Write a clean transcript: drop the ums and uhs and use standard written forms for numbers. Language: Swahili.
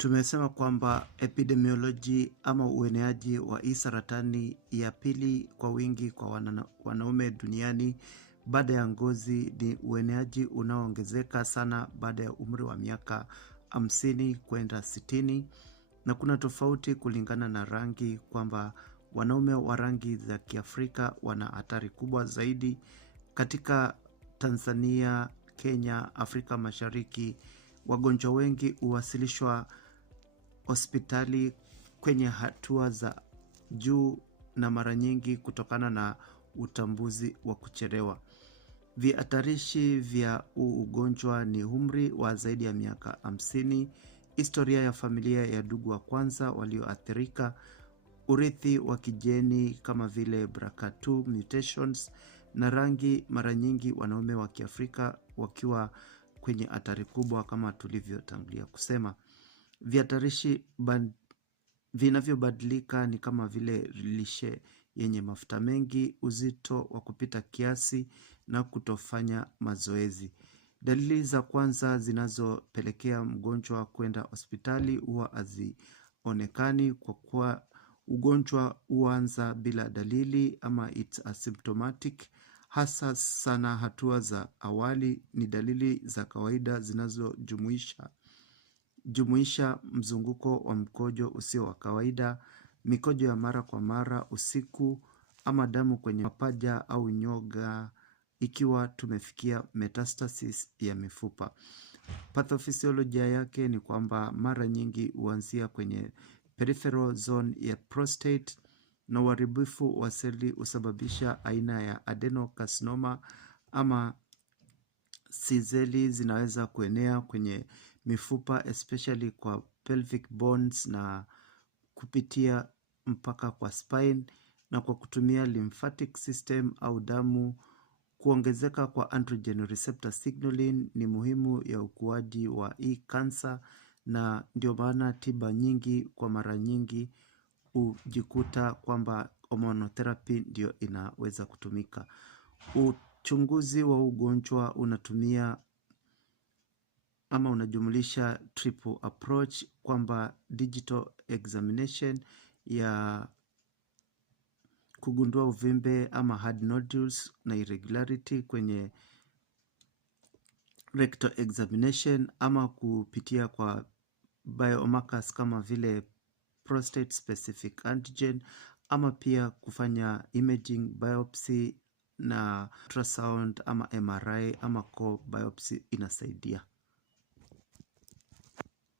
Tumesema kwamba epidemiology ama ueneaji wa hii saratani ya pili kwa wingi kwa wanaume duniani baada ya ngozi ni ueneaji unaoongezeka sana baada ya umri wa miaka 50 kwenda 60, na kuna tofauti kulingana na rangi kwamba wanaume wa rangi za Kiafrika wana hatari kubwa zaidi. Katika Tanzania, Kenya, Afrika Mashariki, wagonjwa wengi huwasilishwa hospitali kwenye hatua za juu na mara nyingi kutokana na utambuzi wa kuchelewa. Vihatarishi vya ugonjwa ni umri wa zaidi ya miaka 50, historia ya familia ya ndugu wa kwanza walioathirika, urithi wa kijeni kama vile BRCA2 mutations, na rangi. Mara nyingi wanaume wa Kiafrika wakiwa kwenye hatari kubwa kama tulivyotangulia kusema. Vihatarishi vinavyobadilika ni kama vile lishe yenye mafuta mengi, uzito wa kupita kiasi na kutofanya mazoezi. Dalili za kwanza zinazopelekea mgonjwa kwenda hospitali huwa hazionekani kwa kuwa ugonjwa huanza bila dalili ama it's asymptomatic. Hasa sana hatua za awali ni dalili za kawaida zinazojumuisha mzunguko wa mkojo usio wa kawaida, mikojo ya mara kwa mara usiku, ama damu kwenye mapaja au nyoga ikiwa tumefikia metastasis ya mifupa. Pathophysiolojia yake ni kwamba mara nyingi huanzia kwenye peripheral zone ya prostate, na uharibifu wa seli husababisha aina ya adenocarcinoma ama sizeli zinaweza kuenea kwenye mifupa especially kwa pelvic bones na kupitia mpaka kwa spine na kwa kutumia lymphatic system au damu. Kuongezeka kwa androgen receptor signaling ni muhimu ya ukuaji wa hii kansa, na ndio maana tiba nyingi kwa mara nyingi hujikuta kwamba hormonotherapy ndio inaweza kutumika. Uchunguzi wa ugonjwa unatumia ama unajumulisha triple approach kwamba digital examination ya kugundua uvimbe ama hard nodules na irregularity kwenye rectal examination, ama kupitia kwa biomarkers kama vile prostate specific antigen, ama pia kufanya imaging biopsy na ultrasound ama MRI ama core biopsy inasaidia.